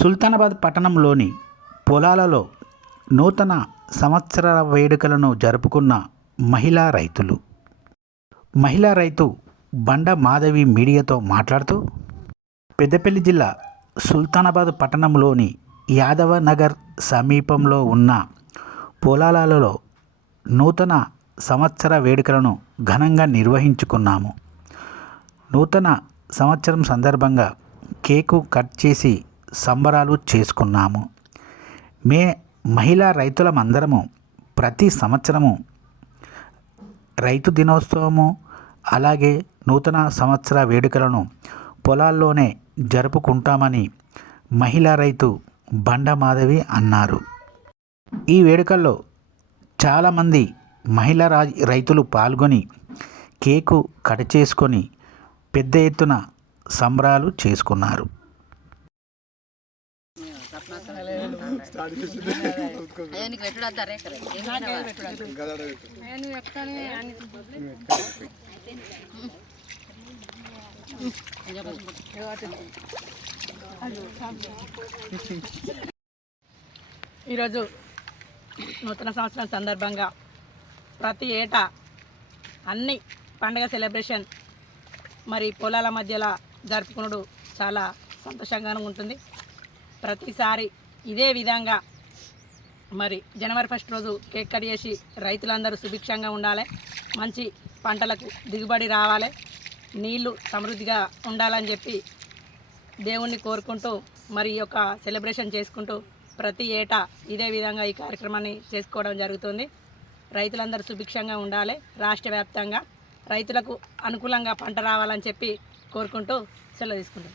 సుల్తానాబాద్ పట్టణంలోని పొలాలలో నూతన సంవత్సర వేడుకలను జరుపుకున్న మహిళా రైతులు. మహిళా రైతు బండ మాధవి మీడియాతో మాట్లాడుతూ పెద్దపల్లి జిల్లా సుల్తానాబాద్ పట్టణంలోని యాదవ నగర్ సమీపంలో ఉన్న పొలాలలో నూతన సంవత్సర వేడుకలను ఘనంగా నిర్వహించుకున్నాము. నూతన సంవత్సరం సందర్భంగా కేకు కట్ చేసి సంబరాలు చేసుకున్నాము. మే మహిళా రైతులమందరము ప్రతి సంవత్సరము రైతు దినోత్సవము అలాగే నూతన సంవత్సర వేడుకలను పొలాల్లోనే జరుపుకుంటామని మహిళా రైతు బండ మాధవి అన్నారు. ఈ వేడుకల్లో చాలామంది మహిళా రా రైతులు పాల్గొని కేకు కట్ చేసుకొని పెద్ద ఎత్తున సంబరాలు చేసుకున్నారు. నీకు పెట్టుడు ఈరోజు నూతన సంవత్సరం సందర్భంగా ప్రతి ఏటా అన్ని పండగ సెలబ్రేషన్ మరి పొలాల మధ్యలో జరుపుకునుడు చాలా సంతోషంగా ఉంటుంది. ప్రతిసారి ఇదే విధంగా మరి జనవరి ఫస్ట్ రోజు కేక్ కట్ చేసి రైతులందరూ సుభిక్షంగా ఉండాలి. మంచి పంటలకు దిగుబడి రావాలి. నీళ్ళు సమృద్ధిగా ఉండాలని చెప్పి దేవుణ్ణి కోరుకుంటూ మరి ఈ యొక్క సెలబ్రేషన్ చేసుకుంటూ ప్రతి ఏటా ఇదే విధంగా ఈ కార్యక్రమాన్ని చేసుకోవడం జరుగుతుంది. రైతులందరూ సుభిక్షంగా ఉండాలి. రాష్ట్ర వ్యాప్తంగా రైతులకు అనుకూలంగా పంట రావాలని చెప్పి కోరుకుంటూ సెలవు తీసుకుంటాం